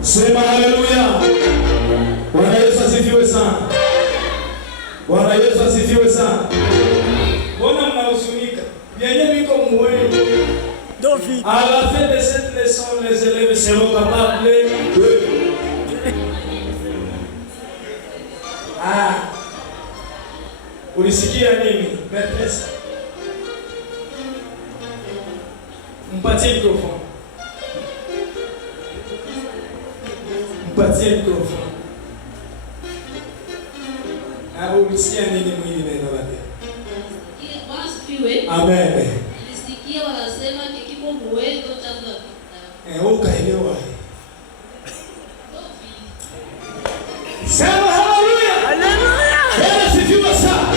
Sema haleluya. Bwana Yesu asifiwe sana. Bwana Yesu asifiwe sana. Mbona mnahuzunika? Yenye miko muweni. À la fin de cette leçon, les élèves seront capables de... Ulisikia nini? Maîtresse. Mpatie microphone. Mpatie microphone. Ulisikia nini mwili neno lake? Ile Bwana sifiwe. Amen. Nilisikia wanasema kikipo muwendo tangu. Ukaelewa. Sema haleluya. Haleluya. Bwana sifiwe sana.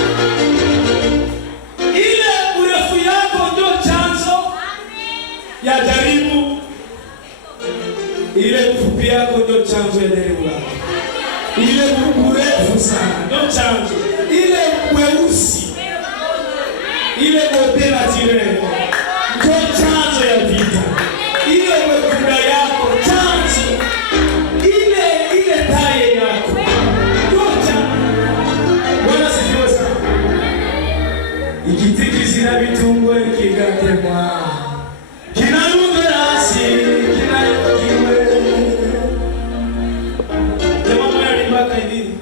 Ile urefu yako ndio chanzo ya jaribu. Ile ufupi yako ndio chanzo ya jaribu. Ile urefu sana ndio chanzo. Ile weusi. Ile modela tire ndio chanzo ya vita. Ile wekunda yako chanzo. Ile taye yako ndio chanzo. Bwana sifiwe sana. Ikitiki zina vitungwe kigatemwa. Kinarunde rasi, kinayokiwe. Jamaa mwana limbaka hivi.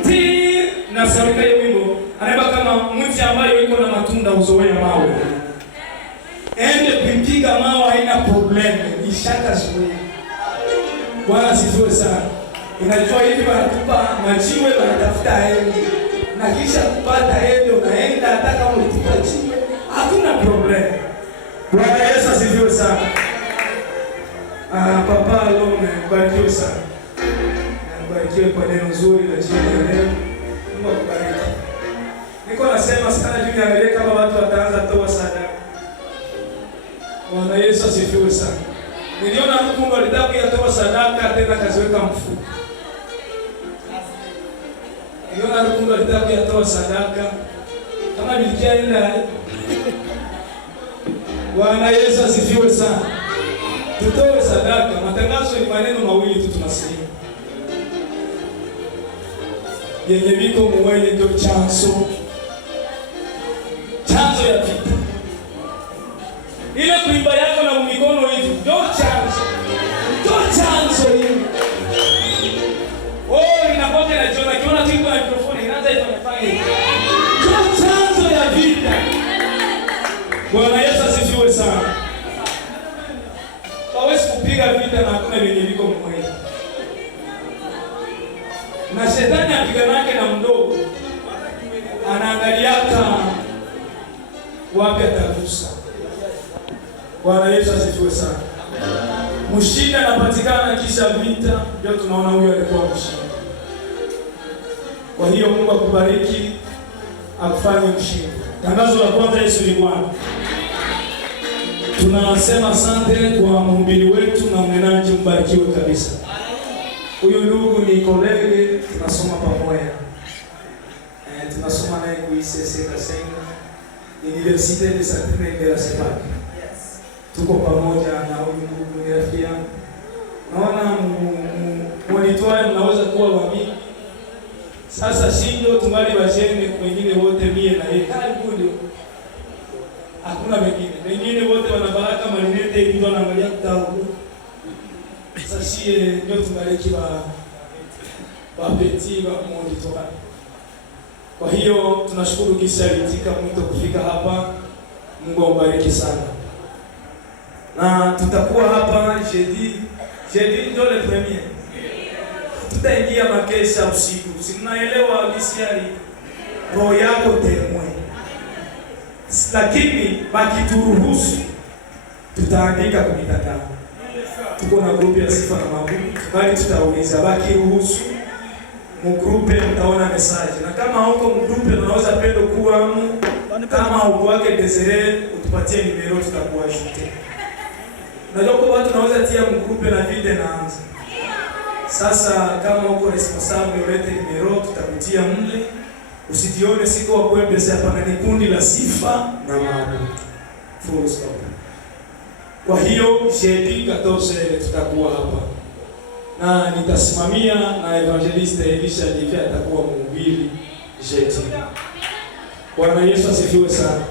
Mti na sauti ya wimbo. Anaiba kama mti ambayo iko na matunda uzoea mawe. Ende kupiga mawe haina problem. Ishaka zoea. Bwana sifiwe sana. Unajua hivi wanatupa majiwe wanatafuta ende. Na kisha kupata ende unaenda hata kama ulitupa jiwe. Hakuna problem. Bwana Yesu asifiwe sana. Papa Alone, barikiwe sana. Barikiwe kwa neno nzuri la jioni ya leo. Mungu akubariki. Niko nasema sana juu niangalie kama watu wataanza toa sadaka. Bwana Yesu asifiwe sana. Niliona Mungu alitaka kuyatoa sadaka tena kaziweka mfuko. Niliona Mungu alitaka kuyatoa sadaka kama bilikia ila. Bwana Yesu asifiwe sana. Tutoe sadaka. Matangazo ni maneno mawili tu tunasema. Yenye viko muwele ndio chanzo ya vita. Ile kuimba yako na mikono hivi ndio chanzo hivi. Inakuwa kiona tu kwa mikrofoni inaanza ifanye hivi. Ndio chanzo ya vita. Bwana Yesu asifiwe sana. Hawezi kupiga vita na hakuna yenye viko muwele. Na shetani apiganake na mdogo anaangaliaka wapi atagusa. Bwana Yesu asifiwe sana. Mshindi anapatikana kisha vita, ndio tunaona huyo alikuwa mshindi. Kwa hiyo Mungu akubariki, akufanye mshindi. Tangazo la kwanza, Yesu ni Bwana. Tunasema asante kwa mhubiri wetu na mnenaji, mbarikiwe kabisa. Huyu ndugu ni kolege, tunasoma pamoja. Tunasoma naye kuisese Kasenga, Universite de Sainte de la Sepak. Tuko pamoja na huyu ndugu ni rafiki yangu. Naona mwanitoa mnaweza kuwa wamini. Sasa shingo tungali wajene wengine wote mie na yeye. Karibu. Hakuna wengine. Wengine wote wana baraka marinete hivi wanaangalia kutao. Sasa sie ndio tungaleki wa peti wa mwanitoa. Kwa hiyo tunashukuru kisa alitika mwito kufika hapa. Mungu awabariki sana. Na tutakuwa hapa jeudi ndio le premier. Tutaingia makesha usiku. Sinaelewa misiari roho yako temwe. Lakini bakituruhusu tutaandika kwa mitandao. Tuko na grupu ya sifa na mabudu. Bali tutauliza bakiruhusu mgrupe mtaona message. Na kama huko mgrupe unaweza pendo kuwa kama uko wake Desire utupatie nimero tutakuwa shute. Unajua kwa watu naweza tia mgrupe na vile naanza. Sasa kama uko responsible ulete nimero tutakutia mle. Usijione siko wa kuembeza hapa, ni kundi la sifa na maana. Full stop. Kwa hiyo jeudi 14 tutakuwa hapa. Na nitasimamia na evangeliste Elisha Livia atakuwa mhubiri jeudi. Bwana Yesu asifiwe sana.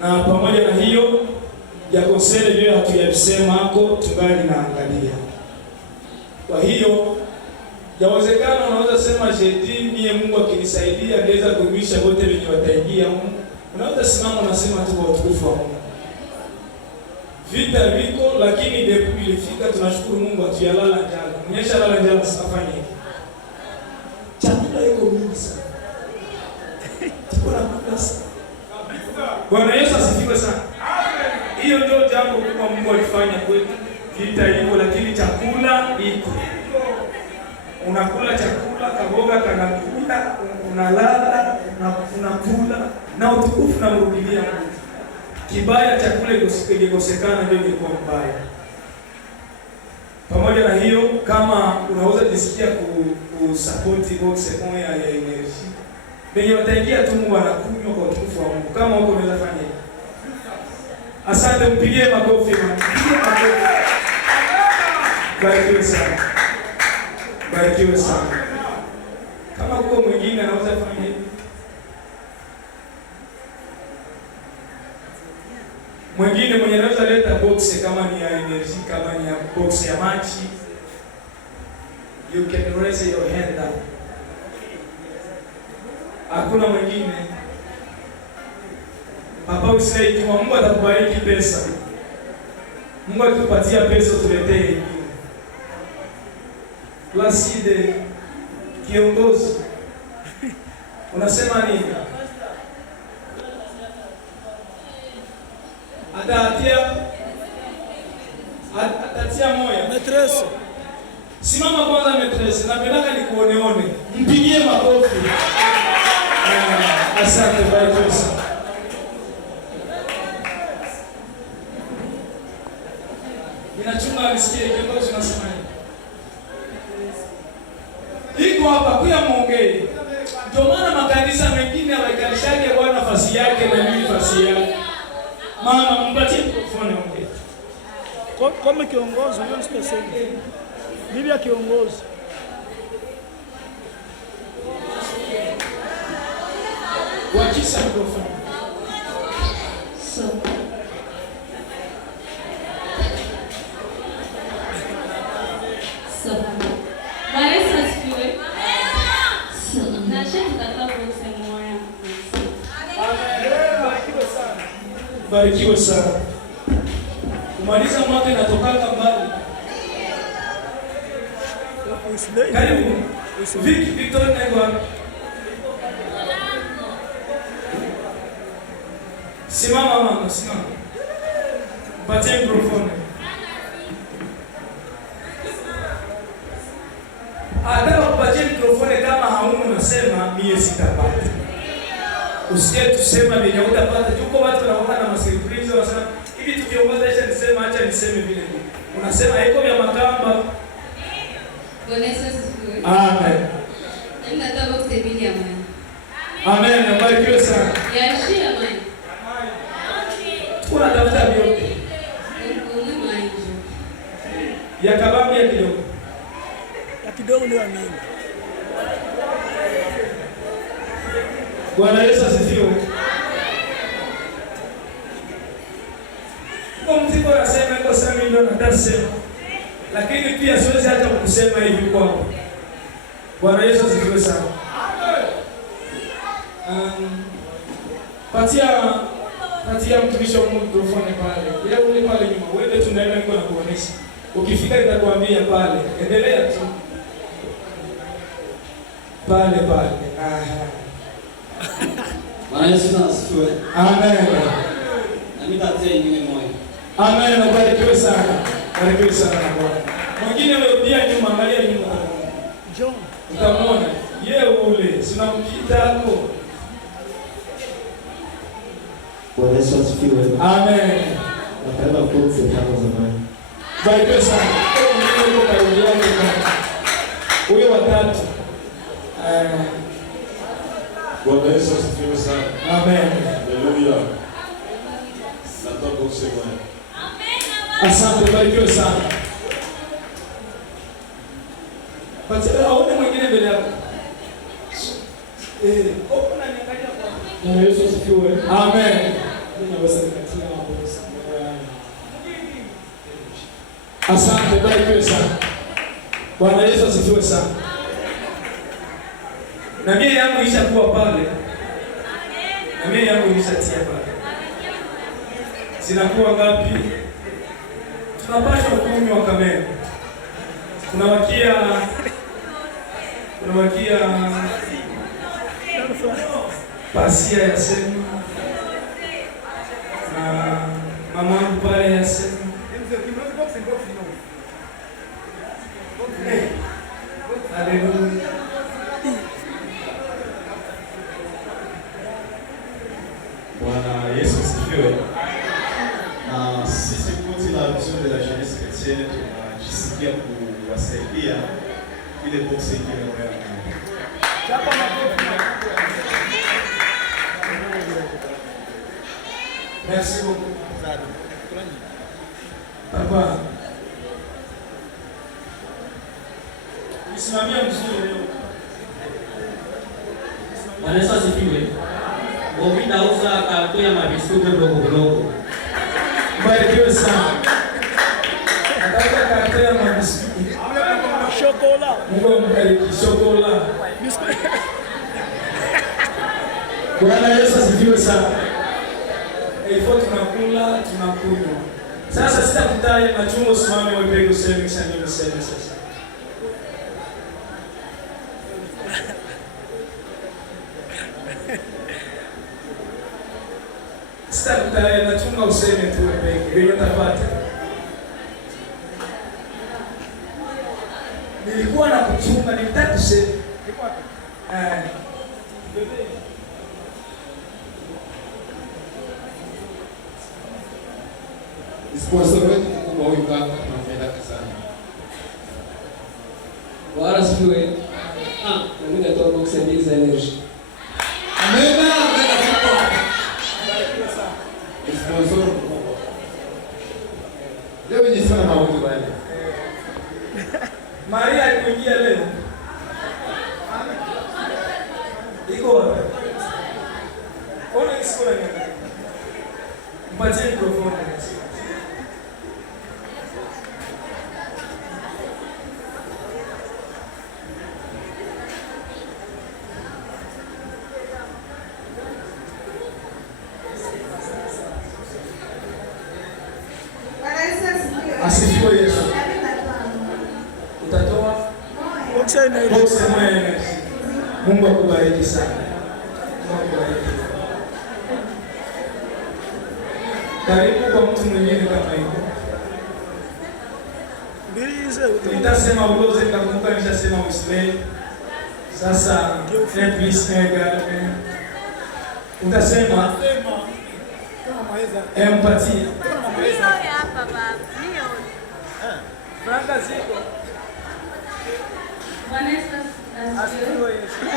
Na pamoja na hiyo ya konsele leo hatuyasema hako tungali naangalia. Kwa hiyo yawezekana unaweza sema jeudi mie Mungu akinisaidia naweza kuimisha wote wenye wataingia huko. Unaweza simama na sema tu kwa utukufu wa Mungu. Vita viko lakini depu ilifika, tunashukuru Mungu atuyalala njala. Mnyesha lala njala usifanye hivi. Chakula iko mingi sana. Tuko na kula. Bwana Yesu asifiwe sana. Hiyo ndio jambo kubwa Mungu alifanya kwetu. Vita iko lakini chakula iko. Unakula chakula, kaboga kanakula, unalala, unakula na utukufu na mrudilia Mungu. Kibaya chakula ikikosekana ndio ilikuwa mbaya. Pamoja na hiyo, kama unaweza jisikia kusupport box moja ya energy. Benye wataingia tu Mungu anakunywa kwa utukufu wa Mungu. Kama huko unaweza fanya hivi. Asante, mpigie makofi man. Mpigie makofi. Barikiwe sana. Barikiwe sana. Kama huko mwingine anaweza fanya hivi. Mwingine mwenye anaweza leta box kama ni ya energy, kama ni ya box ya maji. You can raise your hand up. Hakuna mwingine. Papa usai kama Mungu atakubariki pesa. Mungu akikupatia pesa tuletee ingine. Placide kiongozi. Unasema nini? Atatia moya. Maîtresse. Simama kwanza maîtresse. Napendaka nikuoneone. Mpigie makofi. Asante barikiwe sana. Ninachunga nisikie kiongozi unasema nini? Iko hapa kuya muongee. Ndio maana makanisa mengine hawaikalishaje kwa nafasi yake na mimi nafasi yake. Mama mpatie mikrofoni ongea. Kama kiongozi hiyo special. Bibi ya kiongozi. Wakisha mikrofoni. Marisa asifiwe. Na shehe tutakaa kusema moyo. Barikiwe sana. Kumaliza mwaka inatokaka mbali. Karibu. Victor Negwa. Simama mama, simama. Patie mikrofoni. Ataka kupatia mikrofoni kama hauna unasema mie sitapata. Usikie tusema bila utapata. Tuko watu wanaona na masurprise wanasema hivi tukiongoza acha nisema acha niseme vile vile. Unasema iko vya makamba. Bwana Yesu asifiwe. Amen. Nataka kusaidia amani. Amen. Barikiwe sana. Yashia amani. Tunatafuta vyote. Mungu mwema. Ya kabambi ya kidogo. Ya kidogo ndio amini. Bwana Yesu asifiwe. Kwa mtiko anasema iko sasa ndio natasema. Lakini pia siwezi hata kusema hivi kwako. Bwana Yesu asifiwe sana. Patia mtumishi wa Mungu mikrofoni pale. Yeye ule pale nyuma. Wewe tunaenda niko na kuonesha. Ukifika nitakwambia pale. Endelea tu. Pale. Aha. Bwana Yesu asifiwe. Amen. Na mimi tatia nyingine moyo. Amen. Barikiwe sana. Barikiwe sana Bwana. Mwingine wewe nyuma, angalia nyuma. John. Utamwona. Yeye ule, sina mkita hapo. Bwana Yesu asifiwe. Amen. Wakaenda box hapo zamani. Barikiwe sana. Huyo watatu. Bwana Yesu asifiwe sana. Amen. Haleluya. Natoka kusema. Asante, barikiwe sana. Basi aone mwingine mbele yako. Kuna niangalia kwa. Bwana Yesu asifiwe. Amen. Ninaweza kukatia hapo sana. Asante, barikiwe sana. Bwana Yesu asifiwe sana. Na mimi yangu ishakuwa pale. Na mimi yangu ishatia pale. Zinakuwa ngapi? Tunapaswa kunywa kamera. Tunawakia pasia ya sema. Na mamangu pale ya sema. Haleluya. Bwana Yesu asifiwe. Na sisi kundi la Vision de la Jeunesse Chrétienne tunajisikia kuwasaidia ile box ingine moja. Merci beaucoup. Papa. Usimamia mzuri leo. Bwana Yesu asifiwe. Mimi nauza kapu ya mabiskuti ndogo. Barikiwe sana. Nataka kapu ya mabiskuti. Chocolat. Mungu ambariki chocolat. Biscuit. Bwana Yesu asifiwe sana. Ifo tunakula, tunakunywa. Sasa sitakutaja machungo, usimame wewe useme sasa. Sitakutaja machungo, useme tu wewe wewe utapata. Nilikuwa na kuchunga, nilitaka kusema. Sponsor wetu mkubwa huyu kaka tunampenda sana. Bwana asifiwe. Na mimi natoa box mbili za energy. Amen. Sponsor mkubwa. Leo ni sana mauti bwana. Maria alikuingia leo. Iko wapi? Ona isikora nyaka. Mpatie mikrofoni. Asifiwe Yesu. Utatoa box moja. Mungu akubariki sana. Mungu akubariki. Karibu kwa mtu mwingine kama hivyo. Nitasema uloze, nitakumbuka nishasema Uislamu. Sasa please utasema empatia. Hapa baba. Ndio. Franka ziko. Bwana Yesu asifiwe.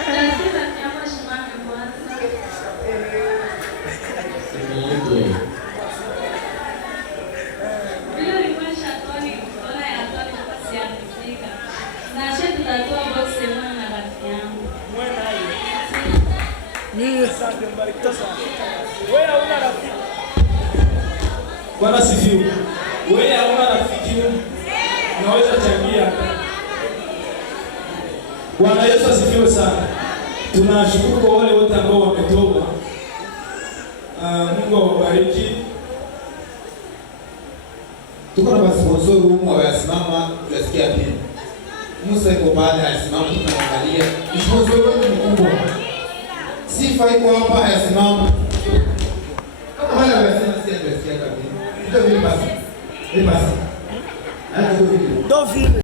Lazima niamue shimame kwanza. Bila ripasha toni, ona ya toni nafasi ya kufika. Na shetu tutatoa box moja na rafiki yangu. Mwenda hiyo. Ni Asante, mbarikiwe sana. Wewe hauna rafiki. Bwana sifiwe. Wewe hauna rafiki. Unaweza changia. Bwana Yesu asifiwe sana. Tunashukuru kwa wale wote ambao wametoa. Mungu awabariki. Tuko na sponsor humu wasimama tunasikia pia. Musa yuko pale alisimama tunaangalia. Sponsor wetu mkubwa. Sifa iko hapa alisimama. Kama wale wanasema si tunasikia kabisa. Ndio vile basi. Ndio vile. Dovile.